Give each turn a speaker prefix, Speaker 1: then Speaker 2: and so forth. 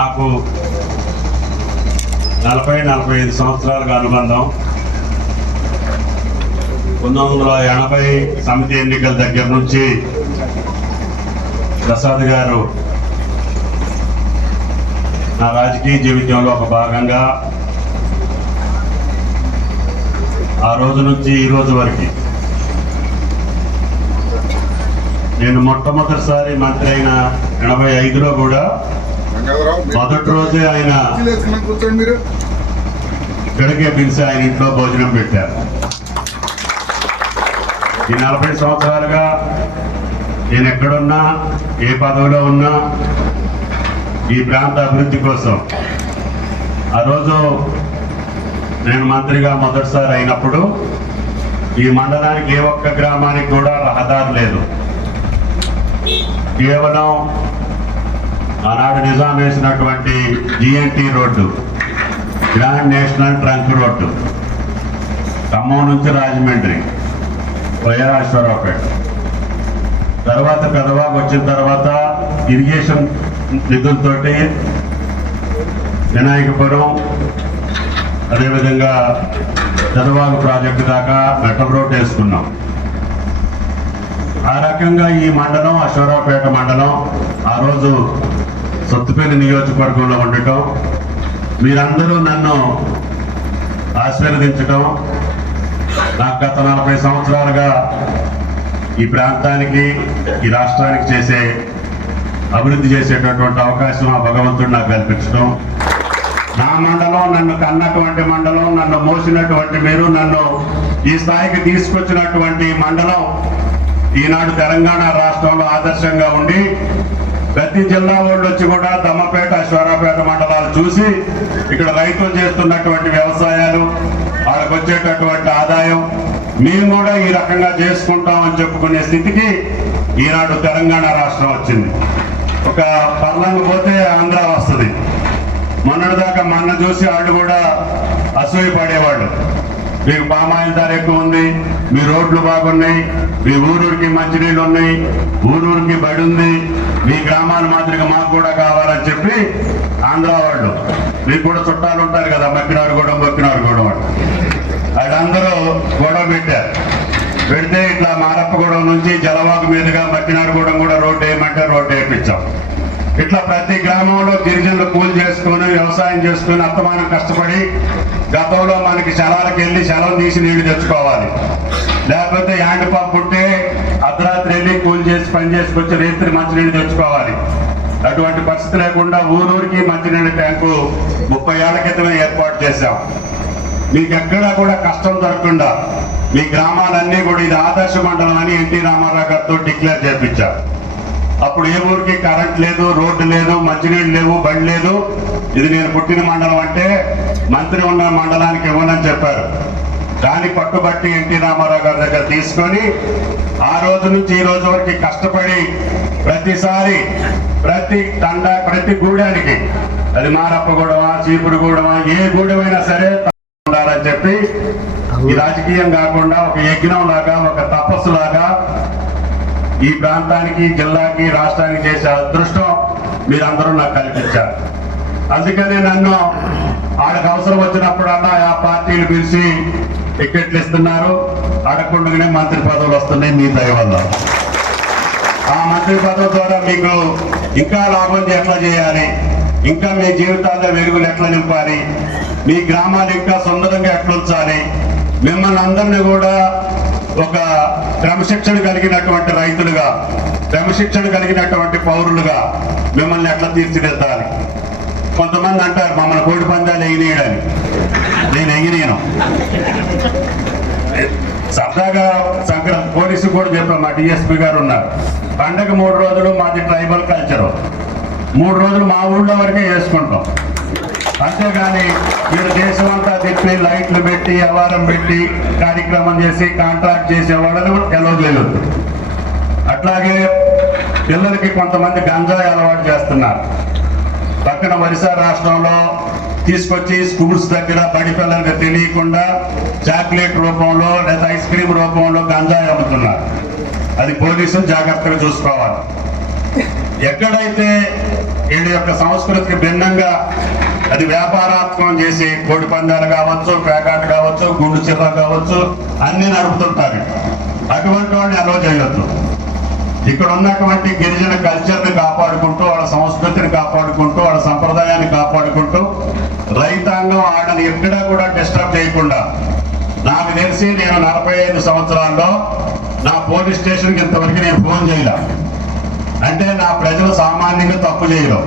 Speaker 1: నాకు నలభై నలభై ఐదు సంవత్సరాలుగా అనుబంధం. పంతొమ్మిది వందల ఎనభై సమితి ఎన్నికల దగ్గర నుంచి ప్రసాద్ గారు నా రాజకీయ జీవితంలో ఒక భాగంగా ఆ రోజు నుంచి ఈ రోజు వరకు నేను మొట్టమొదటిసారి మంత్రి అయిన ఎనభై ఐదులో కూడా మొదటి రోజే ఆయన ఇక్కడికే పిలిచి ఆయన ఇంట్లో భోజనం పెట్టారు. ఈ నలభై సంవత్సరాలుగా నేను ఎక్కడున్నా ఏ పదవిలో ఉన్నా ఈ ప్రాంత అభివృద్ధి కోసం. ఆ రోజు నేను మంత్రిగా మొదటిసారి అయినప్పుడు ఈ మండలానికి ఏ ఒక్క గ్రామానికి కూడా రహదారి లేదు. కేవలం ఆనాడు నిజాం వేసినటువంటి GNT road grand national trunk road Khammam నుంచి రాజమండ్రి వైరాశ్వరరావుపేట తర్వాత పెదవాకు వచ్చిన తర్వాత ఇరిగేషన్ నిధులతోటి వినాయకపురం అదేవిధంగా పెదవాగు ప్రాజెక్టు దాకా మెటల్ రోడ్ వేసుకున్నాం. ఆ రకంగా ఈ మండలం అశ్వరావుపేట మండలం ఆ రోజు సత్తుపేట నియోజకవర్గంలో ఉండటం మీరందరూ నన్ను ఆశీర్వదించటం నాకు గత నలభై సంవత్సరాలుగా ఈ ప్రాంతానికి ఈ రాష్ట్రానికి చేసే అభివృద్ధి చేసేటటువంటి అవకాశం ఆ భగవంతుడు నాకు కల్పించడం నా మండలం నన్ను కన్నటువంటి మండలం నన్ను మోసినటువంటి మీరు నన్ను ఈ స్థాయికి తీసుకొచ్చినటువంటి మండలం ఈనాడు తెలంగాణ రాష్ట్రంలో ఆదర్శంగా ఉండి ప్రతి జిల్లా వాళ్ళు వచ్చి కూడా దమ్మపేట స్వరాపేట మండలాలు చూసి ఇక్కడ రైతులు చేస్తున్నటువంటి వ్యవసాయాలు వాళ్ళకు వచ్చేటటువంటి ఆదాయం మేము కూడా ఈ రకంగా చేసుకుంటామని చెప్పుకునే స్థితికి ఈనాడు తెలంగాణ రాష్ట్రం వచ్చింది. ఒక పర్లంగా పోతే ఆంధ్ర వస్తుంది. మొన్నటిదాకా మొన్న చూసి వాళ్ళు కూడా అసూయ పడేవాళ్ళు మీకు పామాయిల్ ధర ఎక్కువ మీ రోడ్లు బాగున్నాయి మీ ఊరూరికి మంచినీళ్ళు ఉన్నాయి ఊరూరికి బడి ఉంది మీ గ్రామాల మాదిరిగా మాకు కూడా కావాలని చెప్పి ఆంధ్ర వాళ్ళు మీకు కూడా చుట్టాలు ఉంటారు కదా మక్కినారు గూడెం మొక్కినారు గూడెం వాళ్ళందరూ గొడవ పెట్టారు. పెడితే ఇట్లా మారప్పగూడెం నుంచి జలవాకు మీదుగా మక్కినారుగూడెం కూడా రోడ్డు వేయమంటే రోడ్డు వేయించాం. ఇట్లా ప్రతి గ్రామంలో గిరిజనులు కూలి చేసుకొని వ్యవసాయం చేసుకొని అత్తమానం కష్టపడి గతంలో మనకి శలాలకు వెళ్ళి శలం తీసి నీళ్ళు తెచ్చుకోవాలి. లేకపోతే హ్యాండ్ పంప్ ఉంటే అర్ధరాత్రి వెళ్ళి కూలి చేసి పని చేసుకొచ్చి రేత్రి మంచినీళ్ళు తెచ్చుకోవాలి. అటువంటి పరిస్థితి లేకుండా ఊరూరికి మంచినీళ్ళ ట్యాంకు ముప్పై ఏళ్ళ క్రితమే ఏర్పాటు చేశాం. మీకు ఎక్కడా కూడా కష్టం దొరకకుండా మీ గ్రామాలన్నీ కూడా ఇది ఆదర్శ మండలం అని ఎన్టీ రామారావు గారితో డిక్లేర్ చేపించారు అప్పుడు ఏ ఊరికి కరెంట్ లేదు రోడ్డు లేదు మంచినీళ్ళు లేవు బండి లేదు. ఇది నేను పుట్టిన మండలం అంటే మంత్రి ఉన్న మండలానికి ఇవ్వనని చెప్పారు. దాన్ని పట్టుబట్టి ఎన్టీ రామారావు గారి దగ్గర తీసుకొని ఆ రోజు నుంచి ఈ రోజు వరకు కష్టపడి ప్రతిసారి ప్రతి తండ ప్రతి గూడానికి అది మారప్పగూడమా చీపురుగూడమా ఏ గూడమైనా సరే ఉండాలని చెప్పి ఈ రాజకీయం కాకుండా ఒక యజ్ఞం లాగా ఒక తపస్సు లాగా ఈ ప్రాంతానికి జిల్లాకి రాష్ట్రానికి చేసే అదృష్టం మీరందరూ నాకు కల్పించారు. అందుకనే నన్ను ఆడకు అవసరం వచ్చినప్పుడల్లా ఆ పార్టీలు పిలిచి టికెట్లు ఇస్తున్నారు. అడగకుండానే మంత్రి పదవులు వస్తున్నాయి మీ దయ వల్ల. ఆ మంత్రి పదవి ద్వారా మీకు ఇంకా లాభం ఎట్లా చేయాలి? ఇంకా మీ జీవితాల్లో వెలుగులు ఎట్లా నింపాలి? మీ గ్రామాలు ఇంకా సుందరంగా ఎట్లా ఉంచాలి? మిమ్మల్ని అందరినీ కూడా ఒక క్రమశిక్షణ కలిగినటువంటి రైతులుగా క్రమశిక్షణ కలిగినటువంటి పౌరులుగా మిమ్మల్ని ఎట్లా తీర్చిదిద్దాలి? కొంతమంది అంటారు మమ్మల్ని కోడి పందాలు ఎగినేయడని. నేను ఎగినేను సరదాగా సంక్రాంతి పోలీసు కూడా చెప్పాం మా డిఎస్పీ గారు ఉన్నారు. పండగ మూడు రోజులు మాది ట్రైబల్ కల్చరు. మూడు రోజులు మా ఊళ్ళో వరకే చేసుకుంటాం అంతేగాని మీరు దేశం అంతా తిప్పి లైట్లు పెట్టి అలారం పెట్టి కార్యక్రమం చేసి కాంట్రాక్ట్ చేసే వాళ్ళని ఎలో అట్లాగే పిల్లలకి కొంతమంది గంజాయి అలవాటు చేస్తున్నారు. పక్కన ఒరిస్సా రాష్ట్రంలో తీసుకొచ్చి స్కూల్స్ దగ్గర బడి పిల్లలకు తెలియకుండా చాక్లెట్ రూపంలో లేదా ఐస్ క్రీమ్ రూపంలో గంజాయి అమ్ముతున్నారు. అది పోలీసులు జాగ్రత్తగా చూసుకోవాలి. ఎక్కడైతే వీళ్ళ యొక్క సంస్కృతికి భిన్నంగా అది వ్యాపారాత్మకం చేసి కోడి పందాలు కావచ్చు పేకాట కావచ్చు గుండు చిర్ర కావచ్చు అన్ని నడుపుతుంటారు. అటువంటి వాళ్ళని అలవ చేయొద్దు. ఇక్కడ ఉన్నటువంటి గిరిజన కల్చర్ని కాపాడుకుంటూ వాళ్ళ సంస్కృతిని కాపాడుకుంటూ వాళ్ళ సంప్రదాయాన్ని కాపాడుకుంటూ రైతాంగం ఆడని ఎక్కడా కూడా డిస్టర్బ్ చేయకుండా నాకు తెలిసి నేను నలభై ఐదు సంవత్సరాల్లో నా పోలీస్ స్టేషన్కి ఇంతవరకు నేను ఫోన్ చేయలే. అంటే నా ప్రజలు సామాన్యంగా తప్పు చేయడం